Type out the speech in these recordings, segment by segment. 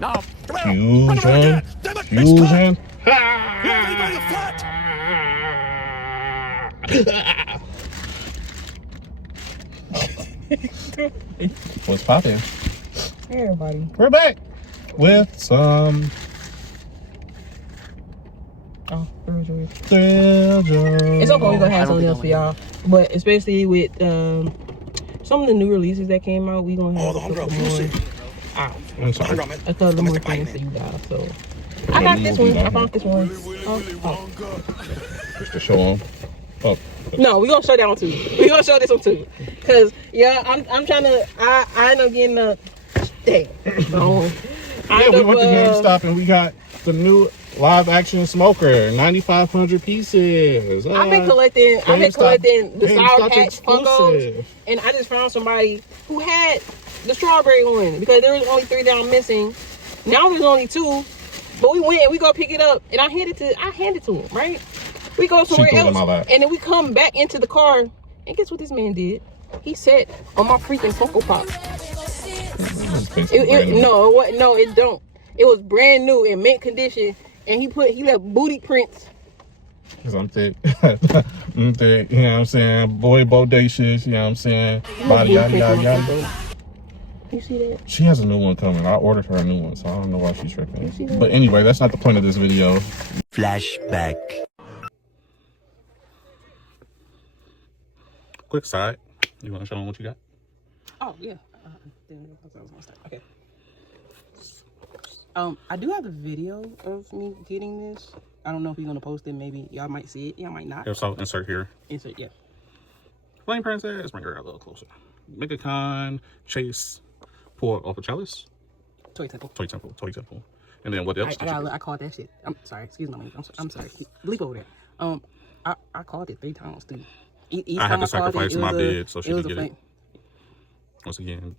No. Fusion. Fusion. What's poppin'? Hey everybody. We're back with some Thrilljoy. Thrilljoy. It's okay, we're gonna have something else for y'all. But especially with some of the new releases that came out, we gonna have I'm sorry. I'm sorry. a couple more things for you guys. So I got this one. I found this one. Just to show them. Oh. No, we're gonna show that one too. We're gonna show this one too. Cause yeah, I'm trying to I end up getting a damn. So, Yeah, we went to GameStop and we got the new live action smoker, 9,500 pieces. I've been collecting the Sour Patch Funkos, and I just found somebody who had the strawberry one because there was only 3 that I'm missing. Now there's only 2, but we went and we go pick it up, and I handed it to him, right? We go somewhere else, and then we come back into the car, and guess what this man did? He sat on my freaking Funko Pop. No, it don't. It was brand new in mint condition, and he left booty prints. Cause I'm thick. I'm thick, you know what I'm saying? Boy bodacious, you know what I'm saying? Body yada. You see that? She has a new one coming. I ordered her a new one, so I don't know why she's tripping. But anyway, that's not the point of this video. Flashback. Quick side. You want to show them what you got? Oh yeah. Okay. I do have a video of me getting this. I don't know if you're gonna post it. Maybe y'all might see it. Y'all might not. So insert here. Insert, yeah. Flame Princess. Bring her a little closer. Megacon, Chase, pour off a chalice. Toy Temple. And then what else? I called that shit. I'm sorry. Excuse me. I'm sorry. Bleep over there. I called it 3 times too. Each I had time to sacrifice my bid so she could get it. flame. Once again,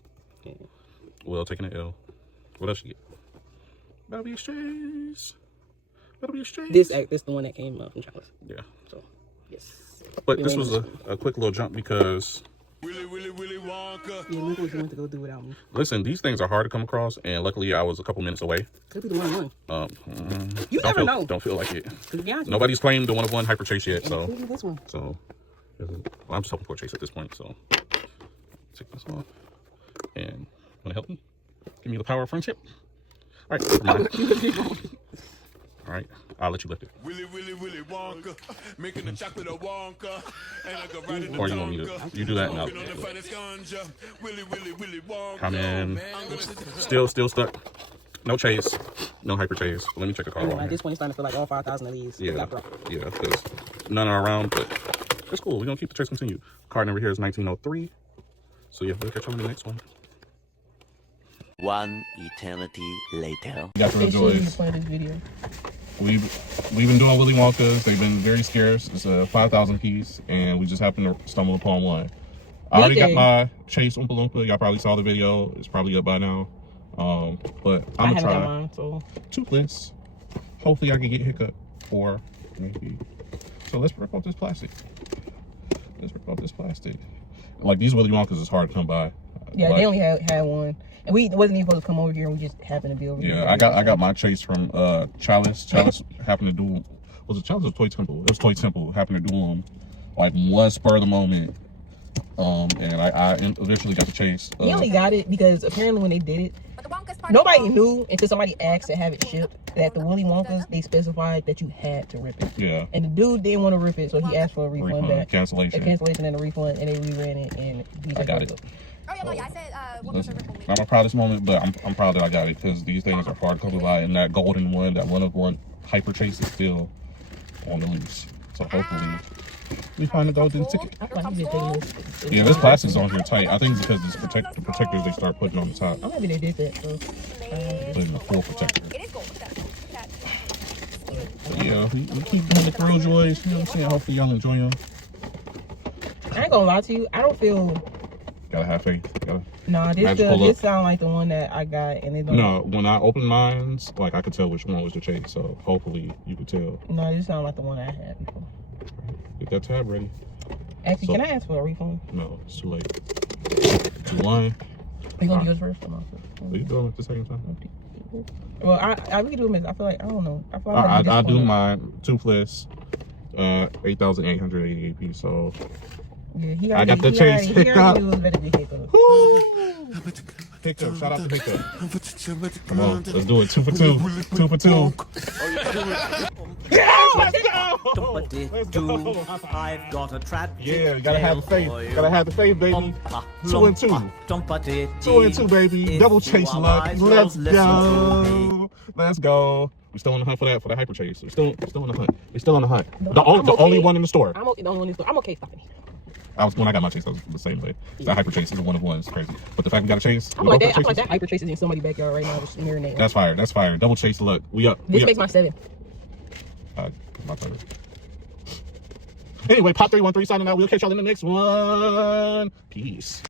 Will taking an L. What else you get? That'll be a Chase. This is the one that came from Chalice. Yeah. So, yes. But this was a quick little jump because Willy Wonka. Yeah, Luke was going to go do without me. listen, these things are hard to come across, and luckily I was a couple minutes away. Could be the one. You Don't never feel, know. Don't feel like it. To be honest, Nobody's claimed the 1-of-1 hyper chase yet, so this one. well, I'm just hoping for a chase at this point. So take this off, and wanna help me? Give me the power of friendship. All right, never mind. All right, I'll let you lift it. Willy Wonka, making the chocolate a Wonka, and I go right in the Or you want me to? You do that now. Willy Wonka. Come in. Still stuck. No chase. No hyper chase. Let me check a card. At this point, it's starting to feel like all 5,000 of these. Yeah, because none are around, but it's cool. We're gonna keep the chase continued. Card number here is 1903. So yeah, we'll catch you on the next one. One eternity later. You got Thrilljoy. We've been doing Willy Wonkas. They've been very scarce. It's a 5,000 piece, and we just happened to stumble upon one. I already got my Chase Oompa Loompa. Y'all probably saw the video. It's probably up by now. But I'm gonna try mine, so. toothless. Hopefully I can get Hiccup, or maybe. So let's rip off this plastic. Like these Willy Wonkas is hard to come by. Yeah, they only had one. And we wasn't even supposed to come over here. We just happened to be over here. Yeah, I got my Chase from Chalice. Chalice happened to do, was it Chalice or Toy Temple? It was Toy Temple. Happened to do them like one spur of the moment. And I eventually got the Chase. He only got it because apparently when they did it, nobody knew until somebody asked to have it shipped that the Willy Wonkas, they specified that you had to rip it. Yeah. And the dude didn't want to rip it, so he asked for a refund back. Cancellation. A cancellation and a refund, and they reran it, and I got it. Listen, not my proudest moment, but I'm proud that I got it because these things are hard to come by, and that golden one, that 1-of-1 hyper chase is still on the loose. So hopefully we find a golden ticket. Yeah, this plastic's on here tight. I think it's because it's the protectors they start putting on the top. I'm happy they did that. So, putting the full protector. But yeah, we keep doing the Thrilljoys. You know what I'm saying? Hopefully y'all enjoy them. I ain't gonna lie to you. I don't feel. Gotta have faith. This sound like the one that I got, and it don't. No, when I opened mines, like I could tell which one was the Chase. So hopefully you could tell. No, this sound like the one I had before. Get that tab ready. Actually, can I ask for a refund? No, it's too late. 2-1. You gonna do yours first? We doing it at the same time. Well, I really do miss. I feel like I don't know. I feel like I do mine toothless, 8,888 pieces. So yeah, I got the chase hiccup. Hiccup, shout out to Hiccup. Come on, let's do it. 2 for 2. 2 for 2. Yeah, let's go. Let's go. I've got a tragedy. Yeah, you gotta have the faith. Gotta have the faith, baby. 2 and 2. 2 and 2, baby. Double chase luck. Let's go. Let's go. We still on the hunt for the hyper chase. We're still on the hunt. We're still on the hunt. The only one in the store. I'm okay. The only one in the store. I'm okay stopping. When I got my chase, I was the same way. That hyper chase is a one of ones, crazy. But the fact we got a chase, I feel like that hyper chase is in somebody's backyard right now, just marinating. That's fire. That's fire. Double chase luck. We up. This makes my 7. My turn. Anyway, Pop 313 signing out. We'll catch y'all in the next one. Peace.